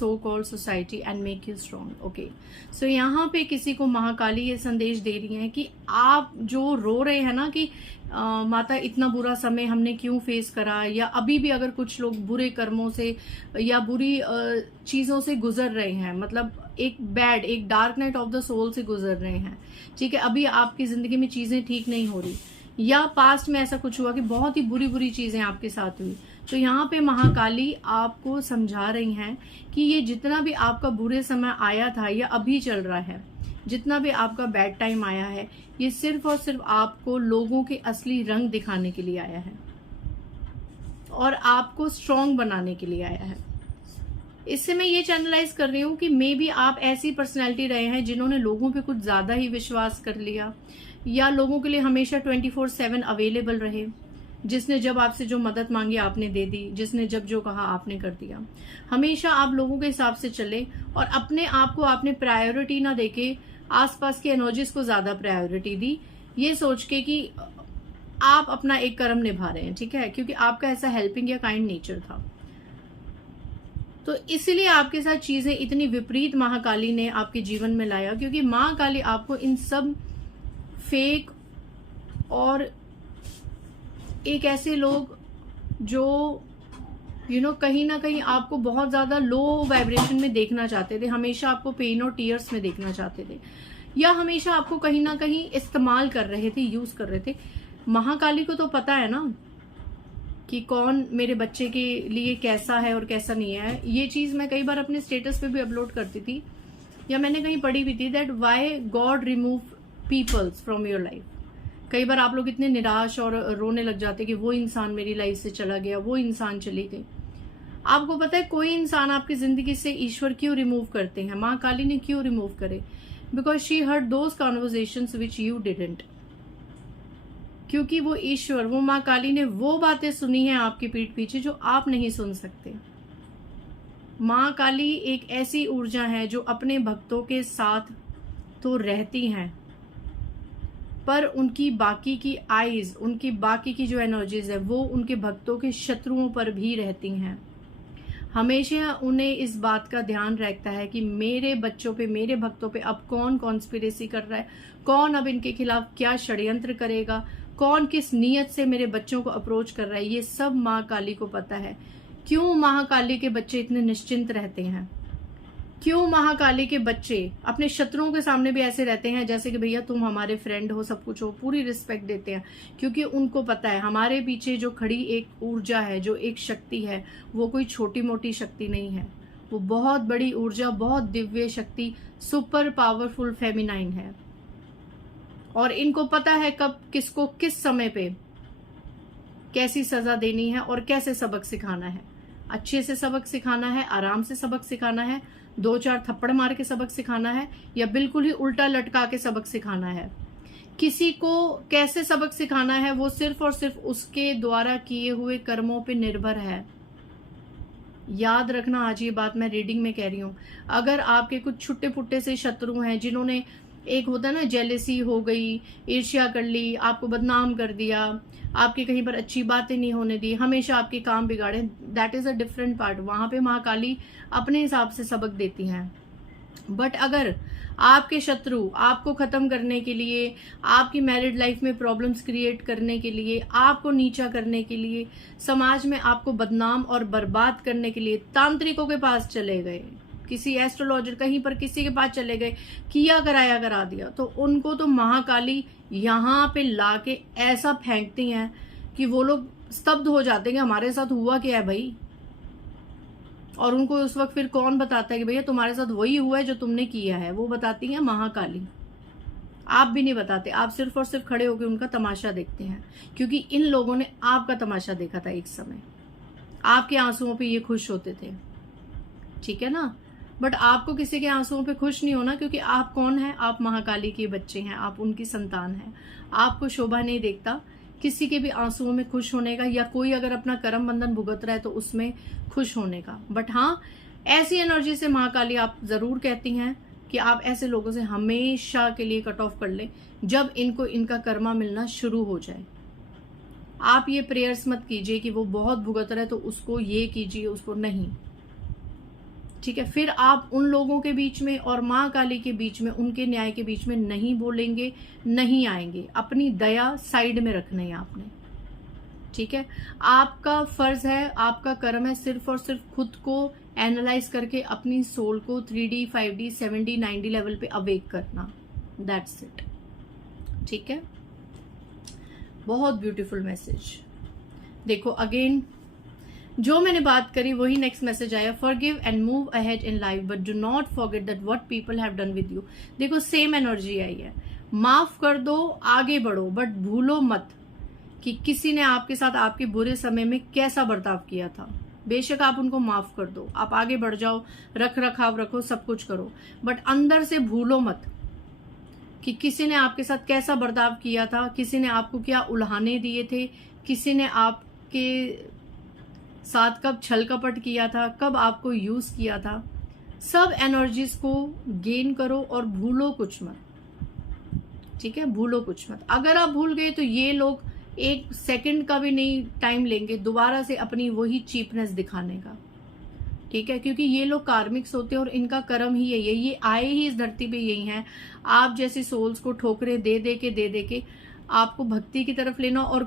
So called society and make you strong. Okay, so यहाँ पे किसी को महाकाली ये संदेश दे रही है कि आप जो रो रहे हैं ना कि माता इतना बुरा समय हमने क्यों फेस करा, या अभी भी अगर कुछ लोग बुरे कर्मों से या बुरी चीजों से गुजर रहे हैं, मतलब एक dark night of the soul से गुजर रहे हैं, ठीक है, अभी आपकी जिंदगी में चीजें ठीक नहीं हो रही, या पास्ट में ऐसा कुछ हुआ कि बहुत ही बुरी बुरी चीजें आपके साथ हुई, तो यहाँ पे महाकाली आपको समझा रही हैं कि ये जितना भी आपका बुरे समय आया था या अभी चल रहा है, जितना भी आपका बैड टाइम आया है, ये सिर्फ और सिर्फ आपको लोगों के असली रंग दिखाने के लिए आया है और आपको स्ट्रांग बनाने के लिए आया है। इससे मैं ये चैनलाइज कर रही हूँ कि मे बी आप ऐसी पर्सनैलिटी रहे हैं जिन्होंने लोगों पे कुछ ज्यादा ही विश्वास कर लिया, या लोगों के लिए हमेशा 24/7 अवेलेबल रहे, जिसने जब आपसे जो मदद मांगी आपने दे दी, जिसने जब जो कहा आपने कर दिया। हमेशा आप लोगों के हिसाब से चले और अपने आप को आपने प्रायोरिटी ना देके आसपास की एनर्जीज को ज्यादा प्रायोरिटी दी, ये सोच के कि आप अपना एक कर्म निभा रहे हैं, ठीक है, क्योंकि आपका ऐसा हेल्पिंग या काइंड नेचर था। तो इसलिए आपके साथ चीजें इतनी विपरीत महाकाली ने आपके जीवन में लाया, क्योंकि महाकाली आपको इन सब फेक और एक ऐसे लोग जो कहीं ना कहीं आपको बहुत ज्यादा लो वाइब्रेशन में देखना चाहते थे, हमेशा आपको पेन और टीयर्स में देखना चाहते थे, या हमेशा आपको कहीं ना कहीं इस्तेमाल कर रहे थे, यूज कर रहे थे। महाकाली को तो पता है ना कि कौन मेरे बच्चे के लिए कैसा है और कैसा नहीं है। ये चीज मैं कई बार अपने स्टेटस पे भी अपलोड करती थी, या मैंने कहीं पढ़ी भी थी, that why God remove peoples from your life. कई बार आप लोग इतने निराश और रोने लग जाते कि वो इंसान मेरी लाइफ से चला गया, वो इंसान चली गई। आपको पता है कोई इंसान आपकी जिंदगी से ईश्वर क्यों रिमूव करते हैं, माँ काली ने क्यों रिमूव करे? Because she heard those conversations which you didn't. क्योंकि वो ईश्वर, वो माँ काली ने वो बातें सुनी हैं आपकी पीठ पीछे जो आप नहीं सुन सकते। माँ काली एक ऐसी ऊर्जा है जो अपने भक्तों के साथ तो रहती हैं, पर उनकी बाकी की आईज, उनकी बाकी की जो एनर्जीज है, वो उनके भक्तों के शत्रुओं पर भी रहती हैं। हमेशा उन्हें इस बात का ध्यान रहता है कि मेरे बच्चों पे, मेरे भक्तों पे अब कौन कॉन्स्पिरेसी कर रहा है, कौन अब इनके खिलाफ क्या षड्यंत्र करेगा, कौन किस नीयत से मेरे बच्चों को अप्रोच कर रहा है, ये सब माँ काली को पता है। क्यों महाकाली के बच्चे इतने निश्चिंत रहते हैं? क्यों महाकाली के बच्चे अपने शत्रुओं के सामने भी ऐसे रहते हैं जैसे कि भैया तुम हमारे फ्रेंड हो, सब कुछ हो, पूरी रिस्पेक्ट देते हैं? क्योंकि उनको पता है हमारे पीछे जो खड़ी एक ऊर्जा है, जो एक शक्ति है, वो कोई छोटी मोटी शक्ति नहीं है, वो बहुत बड़ी ऊर्जा, बहुत दिव्य शक्ति, सुपर पावरफुल फेमिनाइन है। और इनको पता है कब किसको किस समय पे कैसी सजा देनी है और कैसे सबक सिखाना है। अच्छे से सबक सिखाना है, आराम से सबक सिखाना है, 2-4 थप्पड़ मार के सबक सिखाना है, या बिल्कुल ही उल्टा लटका के सबक सिखाना है। किसी को कैसे सबक सिखाना है वो सिर्फ और सिर्फ उसके द्वारा किए हुए कर्मों पे निर्भर है। याद रखना, आज ये बात मैं रीडिंग में कह रही हूं। अगर आपके कुछ छुट्टे पुट्टे से शत्रु हैं जिन्होंने, एक होता ना जेलेसी हो गई, ईर्ष्या कर ली, आपको बदनाम कर दिया, आपके कहीं पर अच्छी बातें नहीं होने दी, हमेशा आपके काम बिगाड़े, that is a different part. वहां पे महाकाली अपने हिसाब से सबक देती हैं। बट अगर आपके शत्रु आपको खत्म करने के लिए, आपकी मैरिड लाइफ में प्रॉब्लम्स क्रिएट करने के लिए, आपको नीचा करने के लिए, समाज में आपको बदनाम और बर्बाद करने के लिए तांत्रिकों के पास चले गए, किसी एस्ट्रोलॉजर, कहीं पर किसी के पास चले गए, किया कराया करा दिया, तो उनको तो महाकाली यहाँ पे लाके ऐसा फेंकती हैं कि वो लोग स्तब्ध हो जाते हैं कि हमारे साथ हुआ क्या है भाई। और उनको उस वक्त फिर कौन बताता है कि भैया तुम्हारे साथ वही हुआ है जो तुमने किया है? वो बताती है महाकाली। आप भी नहीं बताते, आप सिर्फ और सिर्फ खड़े होकर उनका तमाशा देखते हैं, क्योंकि इन लोगों ने आपका तमाशा देखा था एक समय, आपके आंसुओं पे ये खुश होते थे, ठीक है ना। बट आपको किसी के आंसुओं पे खुश नहीं होना, क्योंकि आप कौन है? आप महाकाली के बच्चे हैं, आप उनकी संतान हैं। आपको शोभा नहीं देखता किसी के भी आंसुओं में खुश होने का, या कोई अगर अपना कर्म बंधन भुगत रहा है तो उसमें खुश होने का। बट हाँ, ऐसी एनर्जी से महाकाली आप जरूर कहती हैं कि आप ऐसे लोगों से हमेशा के लिए कट ऑफ कर लें जब इनको इनका कर्मा मिलना शुरू हो जाए। आप ये प्रेयर्स मत कीजिए कि वो बहुत भुगत रहा है तो उसको ये कीजिए, उसको नहीं। ठीक है, फिर आप उन लोगों के बीच में और माँ काली के बीच में, उनके न्याय के बीच में नहीं बोलेंगे, नहीं आएंगे। अपनी दया साइड में रखना है आपने, ठीक है। आपका फर्ज है, आपका कर्म है सिर्फ और सिर्फ खुद को एनालाइज करके अपनी सोल को 3D 5D 7D 9D level पे अवेक करना, दैट्स इट, ठीक है। बहुत ब्यूटीफुल मैसेज। देखो अगेन जो मैंने बात करी वही नेक्स्ट मैसेज आया, forgive and move ahead in life but do not forget that what people have done with you. देखो सेम एनर्जी आई है, माफ कर दो, आगे बढ़ो, बट भूलो मत कि किसी ने आपके साथ आपके बुरे समय में कैसा बर्ताव किया था। बेशक आप उनको माफ कर दो, आप आगे बढ़ जाओ, रख रखाव रखो, सब कुछ करो, बट अंदर से भूलो मत कि किसी ने आपके साथ कैसा बर्ताव किया था, किसी ने आपको क्या उल्हाने दिए थे, किसी ने आपके साथ कब छल कपट किया था, कब आपको यूज किया था। सब एनर्जीज को गेन करो और भूलो कुछ मत, ठीक है, भूलो कुछ मत। अगर आप भूल गए तो ये लोग एक सेकंड का भी नहीं टाइम लेंगे दोबारा से अपनी वही चीपनेस दिखाने का, ठीक है, क्योंकि ये लोग कार्मिक्स होते हैं और इनका कर्म ही यही है, ये आए ही इस धरती पे यही हैं। आप जैसी सोल्स को ठोकरे दे दे के आपको भक्ति की तरफ लेना और